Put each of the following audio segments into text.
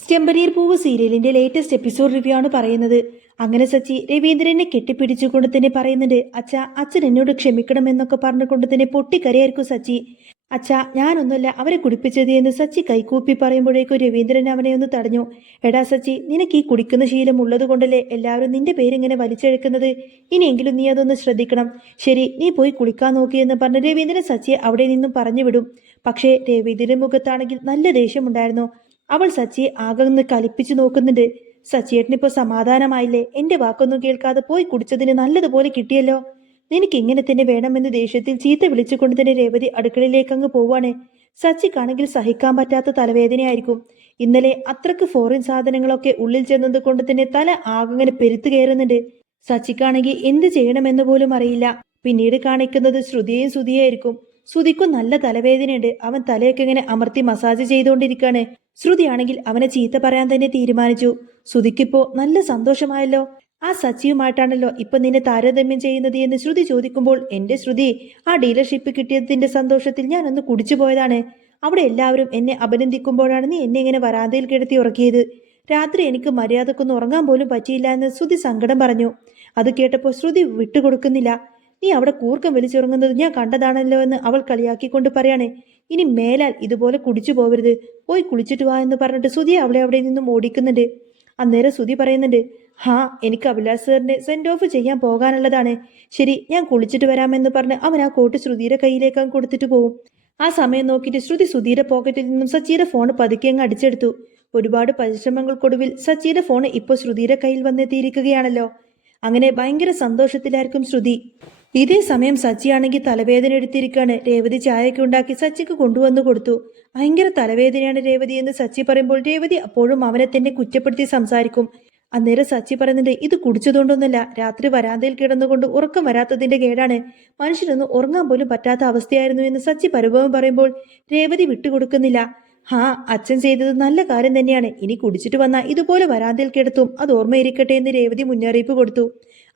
ചെമ്പനീർ പൂവ് സീരിയലിന്റെ latest episode review ആണ് പറയുന്നത്. അങ്ങനെ സച്ചി രവീന്ദ്രനെ കെട്ടിപ്പിടിച്ചുകൊണ്ട് തന്നെ പറയുന്നുണ്ട്, അച്ഛൻ എന്നോട് ക്ഷമിക്കണം എന്നൊക്കെ പറഞ്ഞുകൊണ്ട് തന്നെ പൊട്ടിക്കരയായിരിക്കും സച്ചി. ഞാനൊന്നുമല്ല അവരെ കുടിപ്പിച്ചത് എന്ന് സച്ചി കൈകൂപ്പി പറയുമ്പോഴേക്കും രവീന്ദ്രൻ അവനെ ഒന്ന് തടഞ്ഞു. എടാ സച്ചി, നിനക്ക് ഈ കുടിക്കുന്ന ശീലം ഉള്ളത് കൊണ്ടല്ലേ എല്ലാവരും നിന്റെ പേരിങ്ങനെ വലിച്ചെഴുക്കുന്നത്. ഇനിയെങ്കിലും നീ അതൊന്ന് ശ്രദ്ധിക്കണം. ശരി, നീ പോയി കുളിക്കാൻ നോക്കിയെന്ന് പറഞ്ഞ് രവീന്ദ്രൻ സച്ചിയെ അവിടെ നിന്നും പറഞ്ഞു വിടും. പക്ഷേ രവീന്ദ്രന്റെ മുഖത്താണെങ്കിൽ നല്ല ദേഷ്യമുണ്ടായിരുന്നു. അവൾ സച്ചിയെ ആകെ കലിപ്പിച്ചു നോക്കുന്നുണ്ട്. സച്ചിയേട്ടനിപ്പോ സമാധാനമായില്ലേ? എന്റെ വാക്കൊന്നും കേൾക്കാതെ പോയി കുടിച്ചതിന് നല്ലതുപോലെ കിട്ടിയല്ലോ. നിനക്ക് ഇങ്ങനെ തന്നെ വേണമെന്ന് ദേഷ്യത്തിൽ ചീത്ത വിളിച്ചുകൊണ്ട് തന്നെ രേവതി അടുക്കളയിലേക്ക് അങ്ങ് പോവാണ്. സച്ചിക്കാണെങ്കിൽ സഹിക്കാൻ പറ്റാത്ത തലവേദനയായിരിക്കും. ഇന്നലെ അത്രക്ക് ഫോറിൻ സാധനങ്ങളൊക്കെ ഉള്ളിൽ ചെന്നത് കൊണ്ട് തന്നെ തല ആകങ്ങനെ പെരുത്തു കയറുന്നുണ്ട്. സച്ചിക്കാണെങ്കിൽ എന്ത് ചെയ്യണമെന്ന് പോലും അറിയില്ല. പിന്നീട് കാണിക്കുന്നത് ശ്രുതിയെയും ശ്രുതിയായിരിക്കും. ശ്രുതിക്കും നല്ല തലവേദനയുണ്ട്. അവൻ തലയൊക്കെ ഇങ്ങനെ അമർത്തി മസാജ് ചെയ്തുകൊണ്ടിരിക്കുകയാണ്. ശ്രുതിയാണെങ്കിൽ അവനെ ചീത്ത പറയാൻ തന്നെ തീരുമാനിച്ചു. ശ്രുതിക്കിപ്പോ നല്ല സന്തോഷമായല്ലോ. ആ സച്ചിയുമായിട്ടാണല്ലോ ഇപ്പൊ നിന്നെ താരതമ്യം ചെയ്യുന്നത് എന്ന് ശ്രുതി ചോദിക്കുമ്പോൾ, എന്റെ ശ്രുതി, ആ ഡീലർഷിപ്പ് കിട്ടിയതിന്റെ സന്തോഷത്തിൽ ഞാൻ ഒന്ന് കുടിച്ചു പോയതാണ്. അവിടെ എല്ലാവരും എന്നെ അഭിനന്ദിക്കുമ്പോഴാണ് നീ എന്നെ ഇങ്ങനെ വരാന്തയിൽ കിടത്തി ഉറക്കിയത്. രാത്രി എനിക്ക് മര്യാദക്കൊന്നും ഉറങ്ങാൻ പോലും പറ്റിയില്ല എന്ന് ശ്രുതി സങ്കടം പറഞ്ഞു. അത് കേട്ടപ്പോൾ ശ്രുതി വിട്ടുകൊടുക്കുന്നില്ല. നീ അവിടെ കൂർക്കം വലിച്ചുറങ്ങുന്നത് ഞാൻ കണ്ടതാണല്ലോ എന്ന് അവൾ കളിയാക്കിക്കൊണ്ട് പറയാണ്. ഇനി മേലാൽ ഇതുപോലെ കുടിച്ചു പോവരുത്, പോയി കുളിച്ചിട്ട് വാ എന്ന് പറഞ്ഞിട്ട് ശ്രുതി അവളെ അവിടെ നിന്നും ഓടിക്കുന്നുണ്ട്. അന്നേരം ശ്രുതി പറയുന്നുണ്ട്, എനിക്ക് അഭിലാഷ് സാറിനെ സെൻഡ് ഓഫ് ചെയ്യാൻ പോകാനുള്ളതാണ്. ശരി, ഞാൻ കുളിച്ചിട്ട് വരാമെന്ന് പറഞ്ഞ് അവൻ ആ കോട്ട് ശ്രുതിയുടെ കയ്യിലേക്ക് അങ്ങ് കൊടുത്തിട്ട് പോകും. ആ സമയം നോക്കിയിട്ട് ശ്രുതി സുധീയുടെ പോക്കറ്റിൽ നിന്നും സച്ചിയുടെ ഫോൺ പതുക്കെ അങ്ങ് അടിച്ചെടുത്തു. ഒരുപാട് പരിശ്രമങ്ങൾക്കൊടുവിൽ സച്ചിയുടെ ഫോൺ ഇപ്പോൾ ശ്രുതിയുടെ കയ്യിൽ വന്നെത്തിയിരിക്കുകയാണല്ലോ. അങ്ങനെ ഭയങ്കര സന്തോഷത്തിലായിരിക്കും ശ്രുതി. ഇതേ സമയം സച്ചിയാണെങ്കിൽ തലവേദന എടുത്തിരിക്കുകയാണ്. രേവതി ചായയൊക്കെ ഉണ്ടാക്കി സച്ചിക്ക് കൊണ്ടുവന്നു കൊടുത്തു. ഭയങ്കര തലവേദനയാണ് രേവതി എന്ന് സച്ചി പറയുമ്പോൾ രേവതി അപ്പോഴും അവനെ തന്നെ കുറ്റപ്പെടുത്തി സംസാരിക്കും. അന്നേരം സച്ചി പറയുന്നുണ്ട്, ഇത് കുടിച്ചതുകൊണ്ടൊന്നുമല്ല, രാത്രി വരാന്തയിൽ കിടന്നുകൊണ്ട് ഉറക്കം വരാത്തതിന്റെ കേടാണ്. മനുഷ്യനൊന്നും ഉറങ്ങാൻ പോലും പറ്റാത്ത അവസ്ഥയായിരുന്നു എന്ന് സച്ചി പരിഭവം പറയുമ്പോൾ രേവതി വിട്ടുകൊടുക്കുന്നില്ല. അച്ഛൻ ചെയ്തത് നല്ല കാര്യം തന്നെയാണ്. ഇനി കുടിച്ചിട്ട് വന്നാൽ ഇതുപോലെ വരാന്തയിൽ കിടത്തും, അത് ഓർമ്മയിരിക്കട്ടെ എന്ന് രേവതി മുന്നറിയിപ്പ് കൊടുത്തു.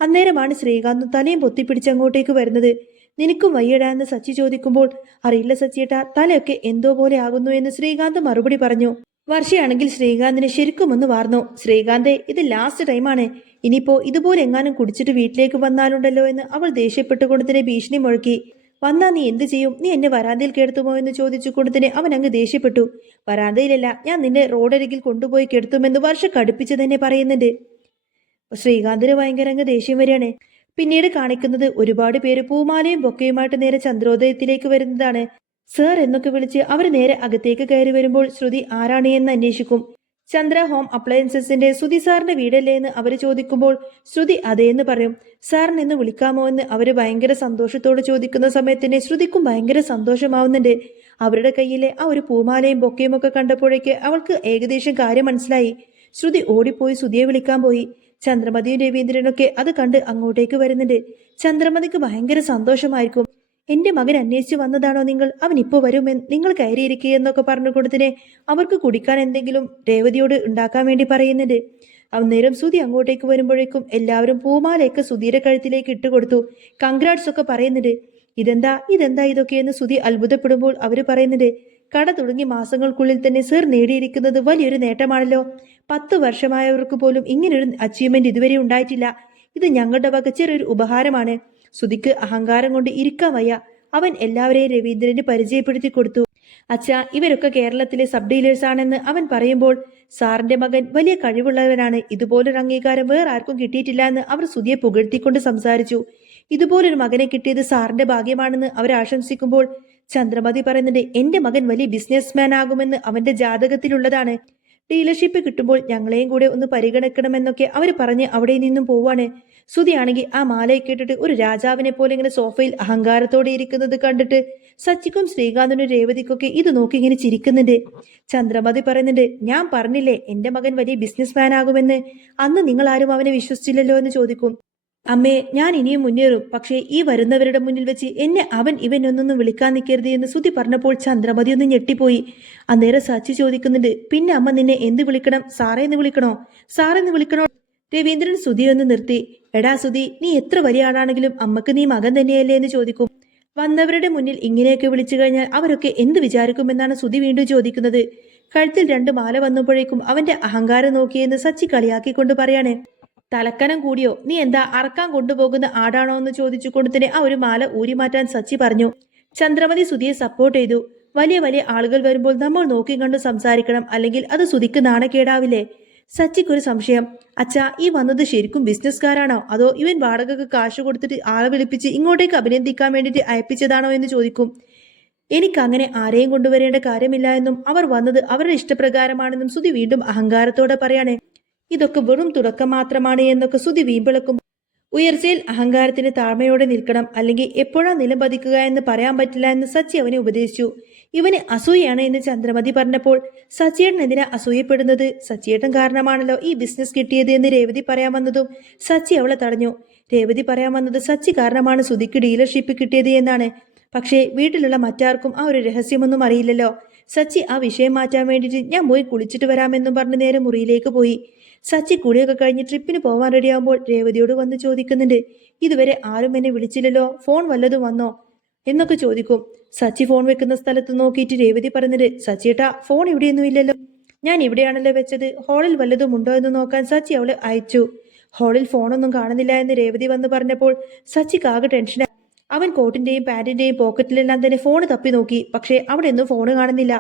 അന്നേരമാണ് ശ്രീകാന്തും തലയും പൊത്തിപ്പിടിച്ച് അങ്ങോട്ടേക്ക് വരുന്നത്. നിനക്കും വയ്യടാ എന്ന് സച്ചി ചോദിക്കുമ്പോൾ, അറിയില്ല സച്ചിയേട്ടാ, തലയൊക്കെ എന്തോ പോലെ ആകുന്നു എന്ന് ശ്രീകാന്ത് മറുപടി പറഞ്ഞു. വർഷയാണെങ്കിൽ ശ്രീകാന്തിനെ ശരിക്കും ഒന്ന് വാർന്നു. ശ്രീകാന്തെ, ഇത് ലാസ്റ്റ് ടൈമാണ്. ഇനിയിപ്പോ ഇതുപോലെ എങ്ങാനും കുടിച്ചിട്ട് വീട്ടിലേക്ക് വന്നാലുണ്ടല്ലോ എന്ന് അവൾ ദേഷ്യപ്പെട്ടുകൊണ്ട് തന്നെ ഭീഷണി മുഴക്കി. വന്നാ നീ എന്ത് ചെയ്യും? നീ എന്നെ വരാന്തയിൽ കിടത്തുമോ എന്ന് ചോദിച്ചുകൊണ്ട് തന്നെ അവൻ അങ്ങ് ദേഷ്യപ്പെട്ടു. വരാന്തയിലല്ല, ഞാൻ നിന്നെ റോഡരികിൽ കൊണ്ടുപോയി കിടത്തുമെന്ന് വർഷ കടുപ്പിച്ച് തന്നെ പറയുന്നുണ്ട്. ശ്രീകാന്തിന് ഭയങ്കര അങ്ങ് ദേഷ്യം വരികയാണ്. പിന്നീട് കാണിക്കുന്നത് ഒരുപാട് പേര് പൂമാലയും ബൊക്കയുമായിട്ട് നേരെ ചന്ദ്രോദയത്തിലേക്ക് വരുന്നതാണ്. സർ എന്നൊക്കെ വിളിച്ച് അവർ നേരെ അകത്തേക്ക് കയറി വരുമ്പോൾ ശ്രുതി ആരാണ് എന്ന് അന്വേഷിക്കും. ചന്ദ്ര ഹോം അപ്ലയൻസസിന്റെ ശ്രുതി സാറിന്റെ വീടല്ലേ എന്ന് അവർ ചോദിക്കുമ്പോൾ ശ്രുതി അതേന്ന് പറയും. സാറിന് എന്ന് വിളിക്കാമോ എന്ന് അവര് ഭയങ്കര സന്തോഷത്തോട് ചോദിക്കുന്ന സമയത്തന്നെ ശ്രുതിക്കും ഭയങ്കര സന്തോഷമാവുന്നുണ്ട്. അവരുടെ കയ്യിലെ ആ ഒരു പൂമാലയും ബൊക്കയും ഒക്കെ കണ്ടപ്പോഴേക്ക് അവൾക്ക് ഏകദേശം കാര്യം മനസ്സിലായി. ശ്രുതി ഓടിപ്പോയി ശ്രുതിയെ വിളിക്കാൻ പോയി. ചന്ദ്രമതിയും രവീന്ദ്രനൊക്കെ അത് കണ്ട് അങ്ങോട്ടേക്ക് വരുന്നുണ്ട്. ചന്ദ്രമതിക്ക് ഭയങ്കര സന്തോഷമായിരിക്കും. എന്റെ മകൻ അന്വേഷിച്ചു വന്നതാണോ നിങ്ങൾ? അവൻ ഇപ്പോൾ വരുമെന്ന് നിങ്ങൾ കയറിയിരിക്കുക എന്നൊക്കെ പറഞ്ഞുകൊണ്ടതിനെ അവർക്ക് കുടിക്കാൻ എന്തെങ്കിലും രേവതിയോട് ഉണ്ടാക്കാൻ വേണ്ടി പറയുന്നുണ്ട്. അന്നേരം ശ്രുതി അങ്ങോട്ടേക്ക് വരുമ്പോഴേക്കും എല്ലാവരും പൂമാലയൊക്കെ ശ്രുതിയുടെ കഴുത്തിലേക്ക് ഇട്ടുകൊടുത്തു. കൺഗ്രാറ്റ്സ് ഒക്കെ പറയുന്നുണ്ട്. ഇതെന്താ ഇതൊക്കെയെന്ന് ശ്രുതി അത്ഭുതപ്പെടുമ്പോൾ അവർ പറയുന്നുണ്ട്, കട തുടങ്ങി മാസങ്ങൾക്കുള്ളിൽ തന്നെ സർ നേടിയിരിക്കുന്നത് വലിയൊരു നേട്ടമാണല്ലോ. 10 വർഷമായവർക്ക് പോലും ഇങ്ങനൊരു അച്ചീവ്മെന്റ് ഇതുവരെ ഉണ്ടായിട്ടില്ല. ഇത് ഞങ്ങളുടെ വക ചെറിയൊരു ഉപഹാരമാണ്. ശ്രുതിക്ക് അഹങ്കാരം കൊണ്ട് ഇരിക്കാൻ വയ്യ. അവൻ എല്ലാവരെയും രവീന്ദ്രന് പരിചയപ്പെടുത്തി കൊടുത്തു. ഇവരൊക്കെ കേരളത്തിലെ സബ് ഡീലേഴ്സ് ആണെന്ന് അവൻ പറയുമ്പോൾ, സാറിന്റെ മകൻ വലിയ കഴിവുള്ളവനാണ്. ഇതുപോലൊരു അംഗീകാരം വേറെ ആർക്കും കിട്ടിയിട്ടില്ല എന്ന് അവർ ശ്രുതിയെ പുകഴ്ത്തിക്കൊണ്ട് സംസാരിച്ചു. ഇതുപോലൊരു മകനെ കിട്ടിയത് സാറിന്റെ ഭാഗ്യമാണെന്ന് അവർ ആശംസിക്കുമ്പോൾ ചന്ദ്രമതി പറയുന്നുണ്ട്, എന്റെ മകൻ വലിയ ബിസിനസ്മാൻ ആകുമെന്ന് അവന്റെ ജാതകത്തിലുള്ളതാണ്. ഡീലർഷിപ്പ് കിട്ടുമ്പോൾ ഞങ്ങളെയും കൂടെ ഒന്ന് പരിഗണിക്കണമെന്നൊക്കെ അവർ പറഞ്ഞ് അവിടെ നിന്നും പോവാണ്. ശ്രുതിയാണെങ്കിൽ ആ മാലയൊക്കെ ഇട്ടിട്ട് ഒരു രാജാവിനെ പോലെ ഇങ്ങനെ സോഫയിൽ അഹങ്കാരത്തോടെ ഇരിക്കുന്നത് കണ്ടിട്ട് സച്ചിക്കും ശ്രീകാന്തിനും രേവതിക്കൊക്കെ ഇത് നോക്കി ഇങ്ങനെ ചിരിക്കുന്നുണ്ട്. ചന്ദ്രമതി പറയുന്നുണ്ട്, ഞാൻ പറഞ്ഞില്ലേ എന്റെ മകൻ വലിയ ബിസിനസ്മാൻ ആകുമെന്ന്. അന്ന് നിങ്ങൾ ആരും അവനെ വിശ്വസിച്ചില്ലല്ലോ എന്ന് ചോദിക്കും. അമ്മേ, ഞാൻ ഇനിയും മുന്നേറും. പക്ഷേ ഈ വരുന്നവരുടെ മുന്നിൽ വെച്ച് എന്നെ ഇവൻ ഒന്നൊന്നും വിളിക്കാൻ നിൽക്കരുത് എന്ന് ശ്രുതി പറഞ്ഞപ്പോൾ ചന്ദ്രമതി ഒന്ന് ഞെട്ടിപ്പോയി. അന്നേരം സച്ചി ചോദിക്കുന്നുണ്ട്, പിന്നെ അമ്മ നിന്നെ എന്ത് വിളിക്കണം? സാറേന്ന് വിളിക്കണോ? രവീന്ദ്രൻ ശ്രുതിയെ ഒന്ന് നിർത്തി. എടാ ശ്രുതി, നീ എത്ര വലിയ ആളാണെങ്കിലും അമ്മക്ക് നീ മകൻ തന്നെയല്ലേ എന്ന് ചോദിക്കും. വന്നവരുടെ മുന്നിൽ ഇങ്ങനെയൊക്കെ വിളിച്ചു കഴിഞ്ഞാൽ അവരൊക്കെ എന്ത് വിചാരിക്കുമെന്നാണ് ശ്രുതി വീണ്ടും ചോദിക്കുന്നത്. കഴുത്തിൽ 2 മാല വന്നപ്പോഴേക്കും അവന്റെ അഹങ്കാരം നോക്കിയെന്ന് സച്ചി കളിയാക്കിക്കൊണ്ട് പറയാണ്. തലക്കനം കൂടിയോ, നീ എന്താ അറക്കാൻ കൊണ്ടുപോകുന്ന ആടാണോ എന്ന് ചോദിച്ചുകൊണ്ട് തന്നെ ആ ഒരു മാല ഊരിമാറ്റാൻ സച്ചി പറഞ്ഞു. ചന്ദ്രമതി സുധിയെ സപ്പോർട്ട് ചെയ്തു. വലിയ വലിയ ആളുകൾ വരുമ്പോൾ നമ്മൾ നോക്കി കണ്ടു സംസാരിക്കണം, അല്ലെങ്കിൽ അത് സുധിക്ക് നാണക്കേടാവില്ലേ? സച്ചിക്കൊരു സംശയം. അച്ഛാ, ഈ വന്നത് ശരിക്കും ബിസിനസ്സുകാരാണോ, അതോ ഇവൻ വാടകക്ക് കാശ് കൊടുത്തിട്ട് ആളെ വിളിപ്പിച്ച് ഇങ്ങോട്ടേക്ക് അഭിനന്ദിക്കാൻ വേണ്ടിയിട്ട് അയപ്പിച്ചതാണോ എന്ന് ചോദിക്കും. എനിക്കങ്ങനെ ആരെയും കൊണ്ടുവരേണ്ട കാര്യമില്ല എന്നും അവർ വന്നത് അവരുടെ ഇഷ്ടപ്രകാരമാണെന്നും സുധി വീണ്ടും അഹങ്കാരത്തോടെ പറയാണ്. ഇതൊക്കെ വെറും തുടക്കം മാത്രമാണ് എന്നൊക്കെ സുധി വീമ്പിളക്കും. ഉയർച്ചയിൽ അഹങ്കാരത്തിന് താഴ്മയോടെ നിൽക്കണം, അല്ലെങ്കിൽ എപ്പോഴാ നിലം പതിക്കുക എന്ന് പറയാൻ പറ്റില്ല എന്ന് സച്ചി അവനെ ഉപദേശിച്ചു. ഇവന് അസൂയാണ് എന്ന് ചന്ദ്രമതി പറഞ്ഞപ്പോൾ സച്ചിയേട്ടൻ എന്തിനാ അസൂയപ്പെടുന്നത്? സച്ചിയേട്ടൻ കാരണമാണല്ലോ ഈ ബിസിനസ് കിട്ടിയത് എന്ന് രേവതി പറയാൻ വന്നതും സച്ചി അവളെ തടഞ്ഞു. രേവതി പറയാൻ വന്നത് സച്ചി കാരണമാണ് സുധിക്ക് ഡീലർഷിപ്പ് കിട്ടിയത് എന്നാണ്. പക്ഷേ വീട്ടിലുള്ള മറ്റാർക്കും ആ ഒരു രഹസ്യമൊന്നും അറിയില്ലല്ലോ. സച്ചി ആ വിഷയം മാറ്റാൻ വേണ്ടിയിട്ട് ഞാൻ പോയി കുളിച്ചിട്ട് വരാമെന്നും പറഞ്ഞ് നേരെ മുറിയിലേക്ക് പോയി. സച്ചി കുളിയൊക്കെ കഴിഞ്ഞ് ട്രിപ്പിന് പോവാൻ റെഡിയാകുമ്പോൾ രേവതിയോട് വന്ന് ചോദിക്കുന്നുണ്ട്, ഇതുവരെ ആരും എന്നെ വിളിച്ചില്ലല്ലോ, ഫോൺ വല്ലതും വന്നോ എന്നൊക്കെ ചോദിക്കും. സച്ചി ഫോൺ വെക്കുന്ന സ്ഥലത്ത് നോക്കിയിട്ട് രേവതി പറയുന്നത്, സച്ചിയേട്ടാ ഫോൺ ഇവിടെയൊന്നും ഇല്ലല്ലോ, ഞാൻ ഇവിടെയാണല്ലോ വെച്ചത്, ഹാളിൽ വല്ലതും ഉണ്ടോ എന്ന് നോക്കാൻ സച്ചി അവളെ അയച്ചു. ഹാളിൽ ഫോണൊന്നും കാണുന്നില്ല എന്ന് രേവതി വന്ന് പറഞ്ഞപ്പോൾ സച്ചിക്ക് ആകെ ടെൻഷനായി. അവൻ കോട്ടിന്റെയും പാന്റിന്റെയും പോക്കറ്റിലെല്ലാം തന്നെ ഫോൺ തപ്പി നോക്കി. പക്ഷേ അവിടെ ഒന്നും ഫോൺ കാണുന്നില്ല.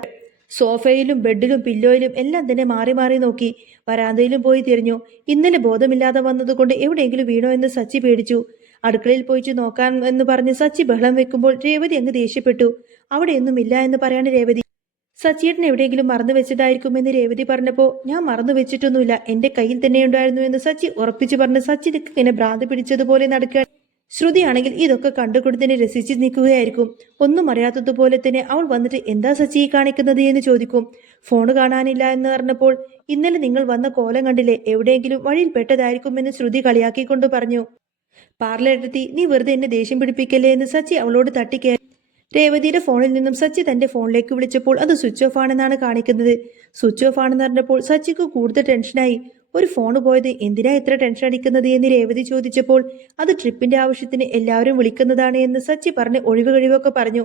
സോഫയിലും ബെഡിലും പില്ലോയിലും എല്ലാം തന്നെ മാറി മാറി നോക്കി. വരാന്തയിലും പോയി തിരിഞ്ഞു. ഇന്നലെ ബോധമില്ലാതെ വന്നതുകൊണ്ട് എവിടെയെങ്കിലും വീണോ എന്ന് സച്ചി പേടിച്ചു. അടുക്കളയിൽ പോയിച്ചു നോക്കാൻ എന്ന് പറഞ്ഞ് സച്ചി ബഹളം വെക്കുമ്പോൾ രേവതി അങ്ങ് ദേഷ്യപ്പെട്ടു. അവിടെയൊന്നും ഇല്ല എന്ന് പറയാണ് രേവതി. സച്ചിയേട്ടൻ എവിടെയെങ്കിലും മറന്നു വെച്ചതായിരിക്കുമെന്ന് രേവതി പറഞ്ഞപ്പോൾ ഞാൻ മറന്നു വെച്ചിട്ടൊന്നുമില്ല, എന്റെ കയ്യിൽ തന്നെ ഉണ്ടായിരുന്നു എന്ന് സച്ചി ഉറപ്പിച്ചു പറഞ്ഞ് സച്ചിക്ക് ഇങ്ങനെ ഭ്രാന്ത് പിടിച്ചതുപോലെ നടക്കുക. ശ്രുതിയാണെങ്കിൽ ഇതൊക്കെ കണ്ടുകൊടുത്തന്നെ രസിച്ച് നിൽക്കുകയായിരിക്കും. ഒന്നും അറിയാത്തതുപോലെ തന്നെ അവൾ വന്നിട്ട് എന്താ സച്ചി കാണിക്കുന്നത് എന്ന് ചോദിക്കും. ഫോൺ കാണാനില്ല എന്ന് പറഞ്ഞപ്പോൾ ഇന്നലെ നിങ്ങൾ വന്ന കോലം കണ്ടില്ലേ, എവിടെയെങ്കിലും വഴിയിൽ പെട്ടതായിരിക്കുമെന്ന് ശ്രുതി കളിയാക്കിക്കൊണ്ട് പറഞ്ഞു. പാർലറെത്തി നീ വെറുതെ എന്നെ ദേഷ്യം പിടിപ്പിക്കല്ലേ എന്ന് സച്ചി അവളോട് തട്ടിക്കയറി. രേവതിയുടെ ഫോണിൽ നിന്നും സച്ചി തന്റെ ഫോണിലേക്ക് വിളിച്ചപ്പോൾ അത് സ്വിച്ച് ഓഫ് ആണെന്നാണ് കാണിക്കുന്നത്. സ്വിച്ച് ഓഫ് ആണെന്ന് പറഞ്ഞപ്പോൾ സച്ചിക്ക് കൂടുതൽ ടെൻഷനായി. ഒരു ഫോൺ പോയത് എന്തിനാ ഇത്ര ടെൻഷൻ അടിക്കുന്നത് എന്ന് രേവതി ചോദിച്ചപ്പോൾ അത് ട്രിപ്പിന്റെ ആവശ്യത്തിന് എല്ലാവരും വിളിക്കുന്നതാണ് എന്ന് സച്ചി പറഞ്ഞ് ഒഴിവ് കഴിവൊക്കെ പറഞ്ഞു.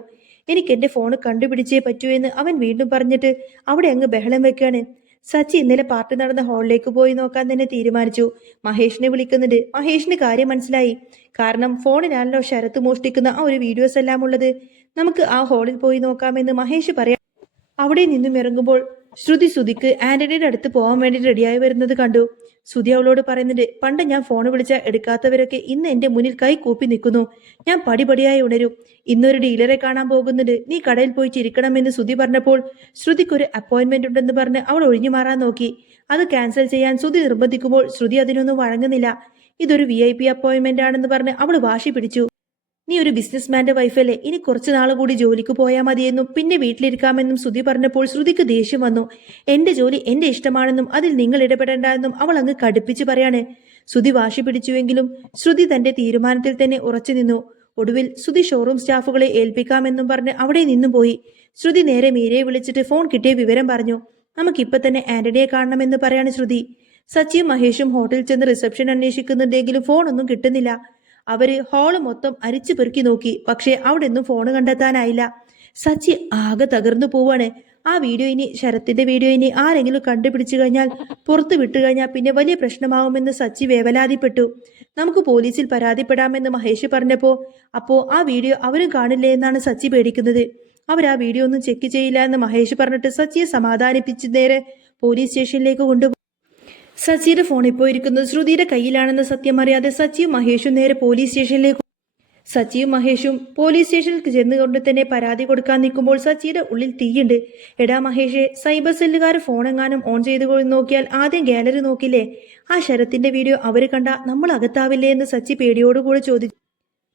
എനിക്ക് എന്റെ ഫോൺ കണ്ടുപിടിച്ചേ പറ്റൂ എന്ന് അവൻ വീണ്ടും പറഞ്ഞിട്ട് അവിടെ അങ്ങ് ബഹളം വെക്കാണ്. സച്ചി ഇന്നലെ പാർട്ടി നടന്ന ഹാളിലേക്ക് പോയി നോക്കാൻ തന്നെ തീരുമാനിച്ചു. മഹേഷിനെ വിളിക്കുന്നുണ്ട്. മഹേഷിന് കാര്യം മനസ്സിലായി. കാരണം ഫോണിനാണല്ലോ ശരത്ത് മോഷ്ടിക്കുന്ന ആ ഒരു വീഡിയോസ് എല്ലാം ഉള്ളത്. നമുക്ക് ആ ഹാളിൽ പോയി നോക്കാമെന്ന് മഹേഷ് പറയാം. അവിടെ നിന്നും ഇറങ്ങുമ്പോൾ ശ്രുതിക്ക് ആന്റണിയുടെ അടുത്ത് പോകാൻ വേണ്ടി റെഡിയായി വരുന്നത് കണ്ടു. ശ്രുതി അവളോട് പറയുന്നുണ്ട്, പണ്ട് ഞാൻ ഫോൺ വിളിച്ചാൽ എടുക്കാത്തവരൊക്കെ ഇന്ന് എന്റെ മുന്നിൽ കൈ കൂപ്പി നിൽക്കുന്നു. ഞാൻ പടിപടിയായി ഉണരും. ഇന്നൊരു ഡീലറെ കാണാൻ പോകുന്നുണ്ട്, നീ കടയിൽ പോയി ചിരിക്കണമെന്ന് ശ്രുതി പറഞ്ഞപ്പോൾ ശ്രുതിക്കൊരു അപ്പോയിന്റ്മെന്റ് ഉണ്ടെന്ന് പറഞ്ഞ് അവൾ ഒഴിഞ്ഞു മാറാൻ നോക്കി. അത് ക്യാൻസൽ ചെയ്യാൻ ശ്രുതി നിർബന്ധിക്കുമ്പോൾ ശ്രുതി അതിനൊന്നും വഴങ്ങുന്നില്ല. ഇതൊരു VIP അപ്പോയിന്റ്മെന്റ് ആണെന്ന് പറഞ്ഞ് അവൾ വാശി പിടിച്ചു. നീ ഒരു ബിസിനസ്മാന്റെ വൈഫല്ലേ, ഇനി കുറച്ചു നാൾ കൂടി ജോലിക്ക് പോയാൽ മതിയെന്നും പിന്നെ വീട്ടിലിരിക്കാമെന്നും ശ്രുതി പറഞ്ഞപ്പോൾ ശ്രുതിക്ക് ദേഷ്യം വന്നു. എന്റെ ജോലി എന്റെ ഇഷ്ടമാണെന്നും അതിൽ നിങ്ങൾ ഇടപെടേണ്ട എന്നും അവൾ അങ്ങ് കടുപ്പിച്ച് പറയാണ്. ശ്രുതി വാശി പിടിച്ചുവെങ്കിലും ശ്രുതി തന്റെ തീരുമാനത്തിൽ തന്നെ ഉറച്ചു നിന്നു. ഒടുവിൽ ശ്രുതി ഷോറൂം സ്റ്റാഫുകളെ ഏൽപ്പിക്കാമെന്നും പറഞ്ഞ് അവിടെ നിന്നും പോയി. ശ്രുതി നേരെ മീരയെ വിളിച്ചിട്ട് ഫോൺ കിട്ടിയ വിവരം പറഞ്ഞു. നമുക്കിപ്പൊ തന്നെ ആന്റണിയെ കാണണമെന്ന് പറയാണ് ശ്രുതി. സച്ചിയും മഹേഷും ഹോട്ടലിൽ ചെന്ന് റിസപ്ഷൻ അന്വേഷിക്കുന്നുണ്ടെങ്കിലും ഫോണൊന്നും കിട്ടുന്നില്ല. അവര് ഹാള് മൊത്തം അരിച്ചു പെറുക്കി നോക്കി. പക്ഷെ അവിടെ ഒന്നും ഫോൺ കണ്ടെത്താനായില്ല. സച്ചി ആകെ തകർന്നു പോവാണ്. ആ വീഡിയോ ഇനി ശരത്തിന്റെ വീഡിയോ ഇനി ആരെങ്കിലും കണ്ടുപിടിച്ചു കഴിഞ്ഞാൽ പുറത്തു വിട്ടു കഴിഞ്ഞാൽ പിന്നെ വലിയ പ്രശ്നമാവുമെന്ന് സച്ചി വേവലാതിപ്പെട്ടു. നമുക്ക് പോലീസിൽ പരാതിപ്പെടാമെന്ന് മഹേഷ് പറഞ്ഞപ്പോ ആ വീഡിയോ അവരും കാണില്ലേ എന്നാണ് സച്ചി പേടിക്കുന്നത്. അവരാ വീഡിയോ ഒന്നും ചെക്ക് ചെയ്യില്ല എന്ന് മഹേഷ് പറഞ്ഞിട്ട് സച്ചിയെ സമാധാനിപ്പിച്ച് നേരെ പോലീസ് സ്റ്റേഷനിലേക്ക് കൊണ്ടുപോയി. സച്ചിയുടെ ഫോൺ ഇപ്പോൾ ഇരിക്കുന്നത് ശ്രുതിയുടെ കയ്യിലാണെന്ന് സത്യം അറിയാതെ സച്ചിയും മഹേഷും നേരെ പോലീസ് സ്റ്റേഷനിലേക്ക്. സച്ചിയും മഹേഷും പോലീസ് സ്റ്റേഷനിൽ ചെന്നുകൊണ്ട് തന്നെ പരാതി കൊടുക്കാൻ നിൽക്കുമ്പോൾ സച്ചിയുടെ ഉള്ളിൽ തീയുണ്ട്. എടാ മഹേഷെ, സൈബർ സെല്ലുകാർ ഫോൺ എങ്ങാനും ഓൺ ചെയ്ത് നോക്കിയാൽ ആദ്യം ഗാലറി നോക്കില്ലേ? ആ ശരത്തിന്റെ വീഡിയോ അവര് കണ്ട നമ്മൾ അകത്താവില്ലേ എന്ന് സച്ചി പേടിയോടുകൂടി ചോദിച്ചു.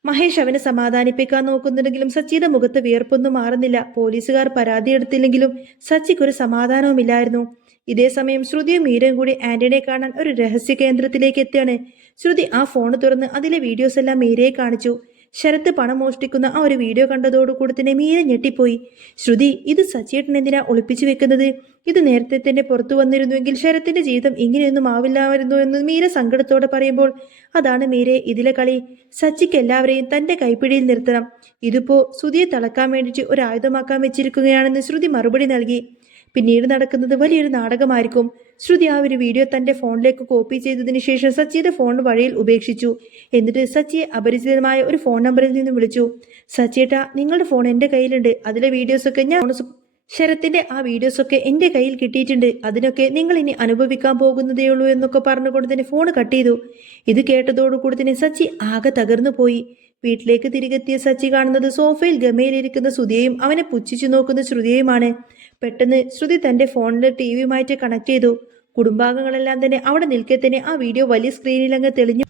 മഹേഷ് അവനെ സമാധാനിപ്പിക്കാൻ നോക്കുന്നുണ്ടെങ്കിലും സച്ചിയുടെ മുഖത്ത് വിയർപ്പൊന്നും മാറുന്നില്ല. പോലീസുകാർ പരാതി എടുത്തില്ലെങ്കിലും സച്ചിക്കൊരു സമാധാനവുമില്ലായിരുന്നു. ഇതേസമയം ശ്രുതിയും മീരയും കൂടി ആന്റണിയെ കാണാൻ ഒരു രഹസ്യ കേന്ദ്രത്തിലേക്ക് എത്തിയാണ്. ശ്രുതി ആ ഫോൺ തുറന്ന് അതിലെ വീഡിയോസ് എല്ലാം മീരയെ കാണിച്ചു. ശരത്ത് പണം മോഷ്ടിക്കുന്ന ആ ഒരു വീഡിയോ കണ്ടതോടുകൂടി തന്നെ മീര ഞെട്ടിപ്പോയി. ശ്രുതി, ഇത് സച്ചിയേട്ടൻ എന്തിനാ ഒളിപ്പിച്ചു വെക്കുന്നത്? ഇത് നേരത്തെ തന്നെ പുറത്തു വന്നിരുന്നുവെങ്കിൽ ശരത്തിന്റെ ജീവിതം ഇങ്ങനെയൊന്നും ആവില്ലായിരുന്നു എന്ന് മീര സങ്കടത്തോടെ പറയുമ്പോൾ, അതാണ് മീരെ ഇതിലെ കളി. സച്ചിക്ക് എല്ലാവരെയും തന്റെ കൈപ്പിടിയിൽ നിർത്തണം. ഇതിപ്പോ ശ്രുതിയെ തളക്കാൻ വേണ്ടിയിട്ട് ഒരു ആയുധമാക്കാൻ വെച്ചിരിക്കുകയാണെന്ന് ശ്രുതി മറുപടി നൽകി. പിന്നീട് നടക്കുന്നത് വലിയൊരു നാടകമായിരിക്കും. ശ്രുതി ആ ഒരു വീഡിയോ തന്റെ ഫോണിലേക്ക് കോപ്പി ചെയ്തതിനു ശേഷം സച്ചിയുടെ ഫോൺ വഴിയിൽ ഉപേക്ഷിച്ചു. എന്നിട്ട് സച്ചിയെ അപരിചിതമായ ഒരു ഫോൺ നമ്പറിൽ നിന്ന് വിളിച്ചു. സച്ചിയേട്ടാ, നിങ്ങളുടെ ഫോൺ എന്റെ കയ്യിലുണ്ട്. അതിലെ വീഡിയോസൊക്കെ ശരത്തിന്റെ ആ വീഡിയോസൊക്കെ എന്റെ കയ്യിൽ കിട്ടിയിട്ടുണ്ട്. അതിനൊക്കെ നിങ്ങൾ ഇനി അനുഭവിക്കാൻ പോകുന്നതേ ഉള്ളൂ എന്നൊക്കെ പറഞ്ഞുകൊണ്ട് തന്നെ ഫോൺ കട്ട് ചെയ്തു. ഇത് കേട്ടതോടുകൂടി തന്നെ സച്ചി ആകെ തകർന്നു പോയി. വീട്ടിലേക്ക് തിരികെത്തിയ സച്ചി കാണുന്നത് സോഫയിൽ ഗമയിലിരിക്കുന്ന ശ്രുതിയെയും അവനെ പുച്ഛിച്ചു നോക്കുന്ന ശ്രുതിയെയുമാണ്. പെട്ടെന്ന് ശ്രുതി തന്റെ ഫോണിലെ ടിവിയുമായിട്ട് കണക്ട് ചെയ്തു. കുടുംബാംഗങ്ങളെല്ലാം തന്നെ അവിടെ നിൽക്കെ തന്നെ ആ വീഡിയോ വലിയ സ്ക്രീനിൽ അങ്ങ് തെളിഞ്ഞു.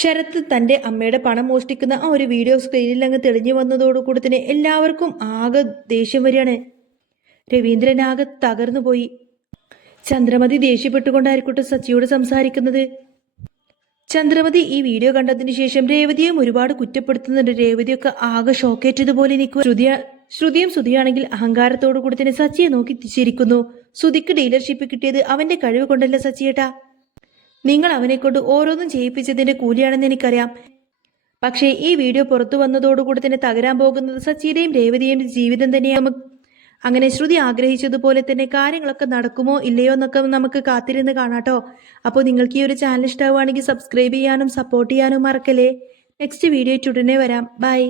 ശരത്ത് തന്റെ അമ്മയുടെ പണം മോഷ്ടിക്കുന്ന ആ ഒരു വീഡിയോ സ്ക്രീനിൽ അങ്ങ് തെളിഞ്ഞു വന്നതോടുകൂടി തന്നെ എല്ലാവർക്കും ആകെ ദേഷ്യം വരികയാണ്. രവീന്ദ്രൻ ആകെ തകർന്നുപോയി. ചന്ദ്രമതി ദേഷ്യപ്പെട്ടുകൊണ്ടായിരിക്കട്ടെ സച്ചിയോട് സംസാരിക്കുന്നത്. ചന്ദ്രമതി ഈ വീഡിയോ കണ്ടതിന് ശേഷം രേവതിയും ഒരുപാട് കുറ്റപ്പെടുത്തുന്നുണ്ട്. രേവതിയൊക്കെ ആകെ ഷോക്കേറ്റതുപോലെ നിൽക്കും. ശ്രുതിയും ശ്രുതിയാണെങ്കിൽ അഹങ്കാരത്തോടു കൂടി തന്നെ സച്ചിയെ നോക്കി ചിരിക്കുന്നു. ശ്രുതിക്ക് ഡീലർഷിപ്പ് കിട്ടിയത് അവന്റെ കഴിവ് കൊണ്ടല്ല സച്ചിയേട്ടാ. നിങ്ങൾ അവനെ കൊണ്ട് ഓരോന്നും ചെയ്യിപ്പിച്ചതിന്റെ കൂലിയാണെന്ന് എനിക്കറിയാം. പക്ഷേ ഈ വീഡിയോ പുറത്തു വന്നതോടുകൂടി തന്നെ തകരാൻ പോകുന്നത് സച്ചിയുടെയും രേവതിയുടെയും ജീവിതം തന്നെയാണ്. അങ്ങനെ ശ്രുതി ആഗ്രഹിച്ചതുപോലെ തന്നെ കാര്യങ്ങളൊക്കെ നടക്കുമോ ഇല്ലയോ എന്നൊക്കെ നമുക്ക് കാത്തിരുന്ന് കാണാട്ടോ. അപ്പോൾ നിങ്ങൾക്ക് ഈ ഒരു ചാനൽ ഇഷ്ടമാവുകയാണെങ്കിൽ സബ്സ്ക്രൈബ് ചെയ്യാനും സപ്പോർട്ട് ചെയ്യാനും മറക്കല്ലേ. നെക്സ്റ്റ് വീഡിയോ ഉടനെ വരാം. ബൈ.